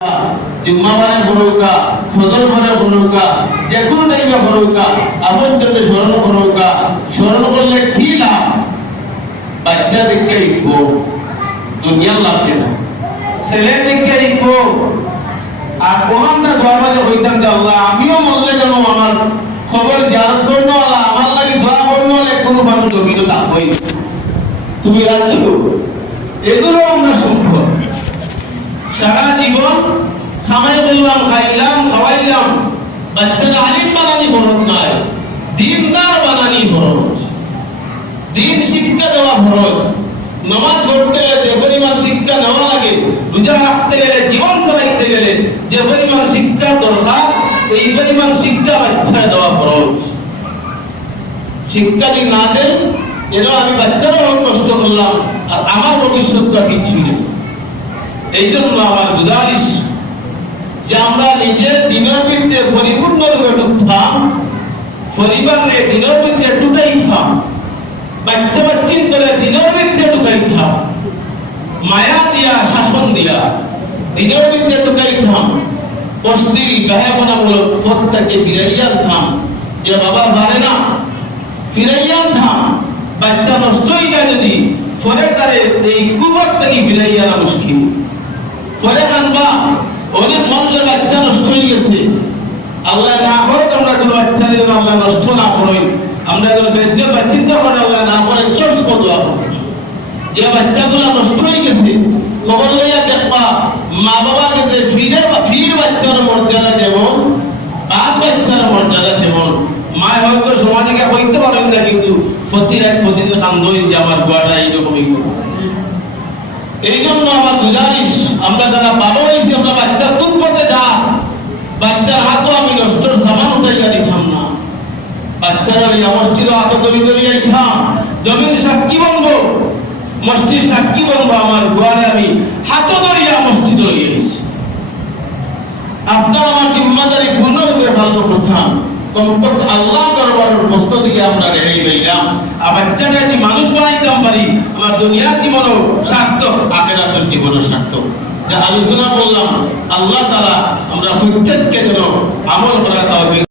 जुम्मावारे फरोका फजर वारे फरोका যেকোনো টাইমে ফরোকা আপন জন্য স্মরণ ফরোকা স্মরণ করলে কি লাভ বাচ্চা দেখে ইকো দুনিয়া লাভ না ছেলে দেখে ইকো আর কোরআনটা দরবারে হইতাম যে আল্লাহ আমিও মরলে যেন আমার খবর জানার জন্য আল্লাহ আমার লাগি দোয়া করনো হলে কোনো মানুষ জমিতে থাকবই তুমি রাখছো এগুলো আমরা শুনবো সারা জীবন খামাই বললাম খাইলাম খাওয়াইলাম বাচ্চাকে আলিম বানানি ফরজ নয় দিনদার বানানি ফরজ দিন শিক্ষা দেওয়া ফরজ নামাজ পড়তে গেলে যে পরিমাণ শিক্ষা নেওয়া লাগে রোজা রাখতে গেলে জীবন চালাইতে গেলে যে পরিমাণ শিক্ষা দরকার এই পরিমাণ শিক্ষা বাচ্চাকে দেওয়া ফরজ শিক্ষা যদি না দেন এটা আমি বাচ্চারও নষ্ট করলাম আর আমার ভবিষ্যৎটা কিচ্ছুই নেই এই জন্য আমার গুজারিশ যে আমরা নিজে দিনের ভিতরে পরিপূর্ণরূপে ঢুকতাম পরিবারে দিনের ভিতরে ঢুকাইতাম বাচ্চা বাচ্চিন করে দিনের ভিতরে ঢুকাইতাম মায়া দিয়া শাসন দিয়া দিনের ভিতরে ঢুকাইতাম বস্তি গায়াবনামূলক পথটাকে ফিরাইয়া আনতাম যে বাবা পারে না ফিরাইয়া আনতাম বাচ্চা নষ্ট হয়ে যায় যদি পরে তারে এই কুপথ থেকে ফিরাইয়া আনা মুশকিল পরে আনবা অনেক মানুষের বাচ্চা নষ্ট হয়ে গেছে আল্লাহ না করুক আমরা কোনো বাচ্চা যেন আল্লাহ নষ্ট না করেন আমরা যেন বেজ্জত বা চিন্তা করে আল্লাহ না করেন সব দোয়া করব যে বাচ্চাগুলো নষ্ট হয়ে গেছে খবর লইয়া দেখবা মা বাবার কাছে ফির বাচ্চার মর্যাদা যেমন বাদ বাচ্চার মর্যাদা যেমন মা হয়তো সমাজকে হইতে পারেন না কিন্তু ফতির কান্দই যে আমার গোয়াটা এইরকমই এই জন্য আমার গুজারিশ আমরা যারা বাবা হয়েছি আমরা বাচ্চার কোন পথে যা বাচ্চার হাতও আমি নষ্ট সামান উঠাইয়া দিতাম না বাচ্চারা ওই মসজিদ হাত ধরিয়া দিতাম জমিন সাক্ষী বলবো মসজিদ সাক্ষী বলবো আমার ঘরে আমি হাত ধরিয়া মসজিদ লইয়া দিছি আপনার আমার জিম্মাদারি পূর্ণরূপে পালন করতাম কমপক্ষে আল্লাহ দরবারের হস্ত থেকে আমরা রেহাই পাইলাম আর বাচ্চাটা যদি মানুষ বানাইতাম পারি আমার দুনিয়ার জীবনও সার্থক আখিরাতের জীবনও সার্থক যা আলোচনা করলাম আল্লাহ তাআলা আমরা প্রত্যেককে যেন আমল করা তাওফিক